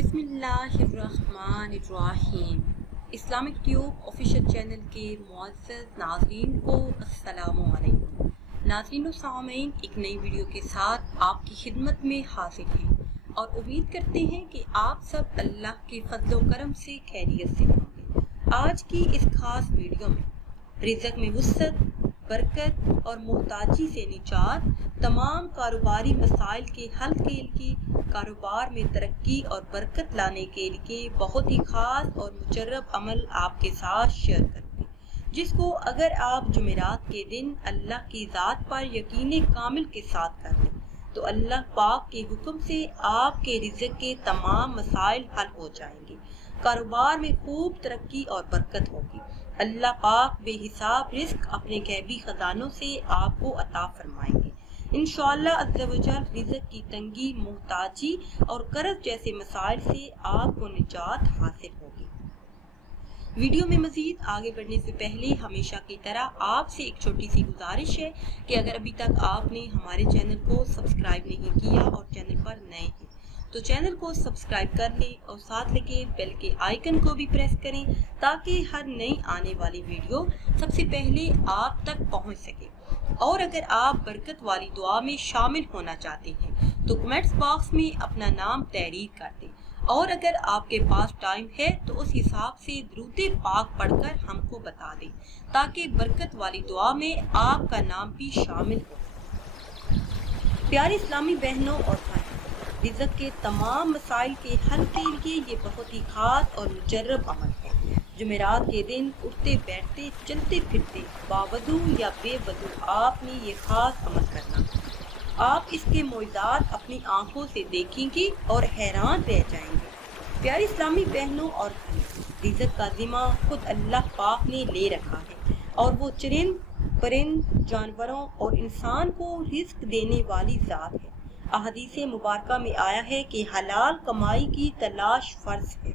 बिस्मिल्लाहिर्रहमानिर्रहीम। Islamic tube official channel के मुअज़्ज़ज़ नाज़रीन को अस्सलामु अलैकुम। नाज़रीन व सामीन, एक नई वीडियो के साथ आपकी खिदमत में हाजिर हैं और उम्मीद करते हैं कि आप सब अल्लाह के फज़्ल व करम से खैरियत से होंगे। आज की इस खास वीडियो में रिज़्क़ में वुसअत, बरकत और मोहताजी से निजात, तमाम कारोबारी मसाइल के हल के लिए, कारोबार में तरक्की और बरकत लाने के लिए बहुत ही खास और मुजर्रब अमल आपके साथ शेयर करूँगी, जिसको अगर आप जुमेरात के दिन अल्लाह की ज़ात पर यकीन कामिल के साथ कर लें तो अल्लाह पाक के हुक्म से आपके रिज़्क़ के तमाम मसाइल हल हो जाएंगे, कारोबार में खूब तरक्की और बरकत होगी। अल्लाह पाक बेहिसाब रिज़्क़ अपने गैबी खजानों से आपको अता फरमाएंगे। इंशाअल्लाह अज़्ज़ा वजल रिज़्क़ की तंगी, मोहताजी और कर्ज जैसे मसाइल से आपको निजात हासिल होगी। वीडियो में मज़ीद आगे बढ़ने से पहले हमेशा की तरह आपसे एक छोटी सी गुजारिश है कि अगर अभी तक आपने हमारे चैनल को सब्सक्राइब नहीं किया और चैनल पर नए हैं तो चैनल को सब्सक्राइब कर लें और साथ लगे बेल के आइकन को भी प्रेस करें ताकि हर नई आने वाली वीडियो सबसे पहले आप तक पहुंच सके। और अगर आप बरकत वाली दुआ में शामिल होना चाहते हैं तो कमेंट्स बॉक्स में अपना नाम तहरीर कर दें और अगर आपके पास टाइम है तो उस हिसाब से दुरूद पाक पढ़कर हमको बता दें ताकि बरकत वाली दुआ में आपका नाम भी शामिल हो। प्यारे इस्लामी बहनों और भाइयों, रिज़्क़ के तमाम मसाइल के हल के लिए ये बहुत ही खास और मुजर्रब अमल है। जुमेरात के दिन उठते बैठते चलते फिरते बावजू या बेवजू आपने ये खास अमल करना। आप इसके मोइज़ात अपनी आंखों से देखेंगी और हैरान रह जाएंगे। प्यारी इस्लामी बहनों और भाइयों, रिज़्क़ का ज़िम्मा खुद अल्लाह पाक ने ले रखा है और वो चरिंद परिंद जानवरों और इंसान को रिज़्क़ देने वाली ज़ात है। अहदीसे मुबारका में आया है कि हलाल कमाई की तलाश फ़र्ज है।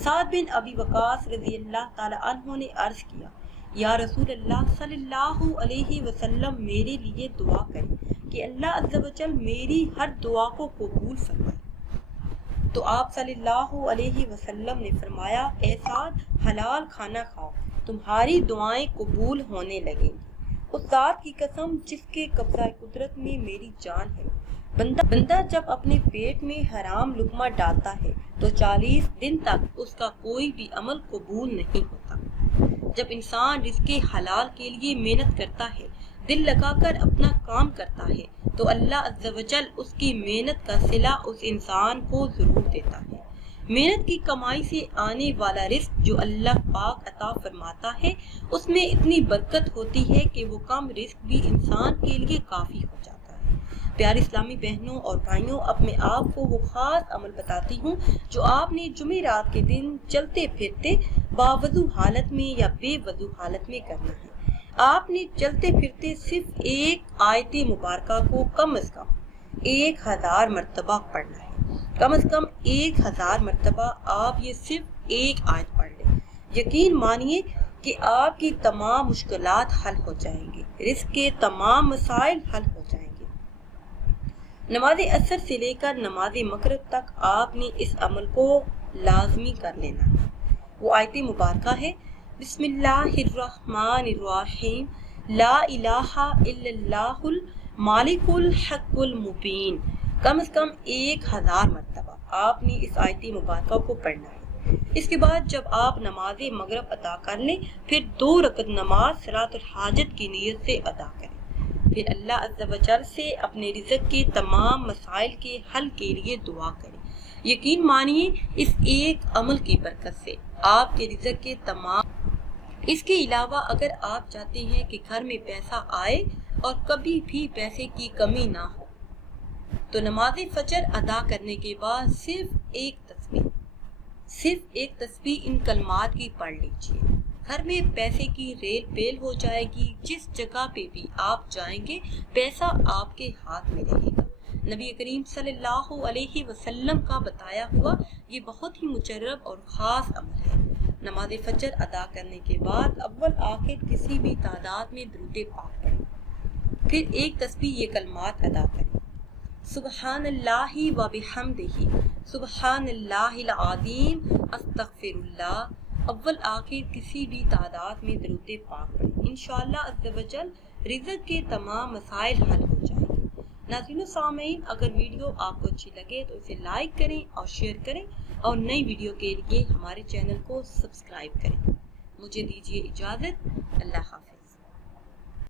साद बिन अबी वक़ास रज़ी अल्लाह ताला अन्हु ने अर्ज़ किया, या रसूल अल्लाह सल्लल्लाहु अलैहि वसल्लम, मेरे लिए दुआ करें कि अल्लाह अज़्ज़ा वजल मेरी हर दुआ को कबूल फरमाए। तो आप सल्लल्लाहु अलैहि वसल्लम ने फरमाया, ए साद, हलाल खाना खाओ, तुम्हारी दुआएं कबूल होने लगेंगी। उस ज़ात की कसम जिसके कब्ज़ा कुदरत में मेरी जान है, बंदा जब अपने पेट में हराम लुक़मा डालता है तो 40 दिन तक उसका कोई भी अमल कबूल नहीं होता। जब इंसान रिज़्क़े हलाल के लिए मेहनत करता है, दिल लगाकर अपना काम करता है तो अल्लाह अज़्ज़ा वजल उसकी मेहनत का सिला उस इंसान को ज़रूर देता है। मेहनत की कमाई से आने वाला रिज़्क़ जो अल्लाह पाक अता फरमाता है उसमें इतनी बरकत होती है कि वो कम रिज़्क़ भी इंसान के लिए काफ़ी हो जाता है। प्यारे इस्लामी बहनों और भाइयों, अपने आप को वो खास अमल बताती हूँ जो आपने जुमेरात के दिन चलते फिरते बावजू हालत में या बेवजू हालत में करना है। आपने चलते फिरते सिर्फ एक आयत मुबारका को कम से कम 1000 मरतबा पढ़ना है। कम से कम 1000 मरतबा आप ये सिर्फ एक आयत पढ़ लें। यकीन मानिए कि आपकी तमाम मुश्किलात हल हो जाएंगी, रिज़्क़ के तमाम मसाइल हल हो जाएंगे। नमाज असर से लेकर नमाज मगरिब तक आपने इस अमल को लाजमी कर लेना है। वो आयत मुबारका है, बिस्मिल्लाहिर्रहमानिर्रहीम, ला इलाहा इल्लल्लाहुल मालिकुल हक़्क़ुल मुबीन। कम से कम 1000 मरतबा आपने इस आयत मुबारका को पढ़ना है। इसके बाद जब आप नमाज मगरिब अदा कर लें, फिर 2 रकत नमाज सलातुल हाजत की नीयत से अदा करें। फिर अल्लाह अज़्ज़ा वजल से अपने रिज़्क़ के तमाम मसाइल के हल के लिए दुआ करें। यकीन मानिए इस एक अमल की बरकत से आपके रिज़्क़ के तमाम। इसके अलावा अगर आप चाहते हैं कि घर में पैसा आए और कभी भी पैसे की कमी ना हो तो नमाज फजर अदा करने के बाद सिर्फ एक तस्बीह इन कलमात की पढ़ लीजिए। घर में पैसे की रेल पेल हो जाएगी। जिस जगह पे भी आप जाएंगे पैसा आपके हाथ में रहेगा। नबी करीम सल्लल्लाहु अलैहि वसल्लम का बताया हुआ ये बहुत ही मुजर्रब और ख़ास अमल है। नमाज फजर अदा करने के बाद अव्वल आखिर किसी भी तादाद में दुरूद पाक पढ़ें, फिर एक तस्बीह ये कलमात अदा करें, سبحان اللہ و بحمدہ، سبحان اللہ العظیم، استغفر اللہ، اول آخر کسی بھی تعداد میں درود پاک پڑھیں۔ انشاءاللہ عز و جل رزق کے تمام مسائل حل ہو جائیں گے۔ ناظرین و سامعین، اگر ویڈیو آپ کو اچھی لگے تو اسے لائک کریں اور شیئر کریں اور نئی ویڈیو کے لیے ہمارے چینل کو سبسکرائب کریں۔ مجھے دیجیے اجازت، اللہ حافظ۔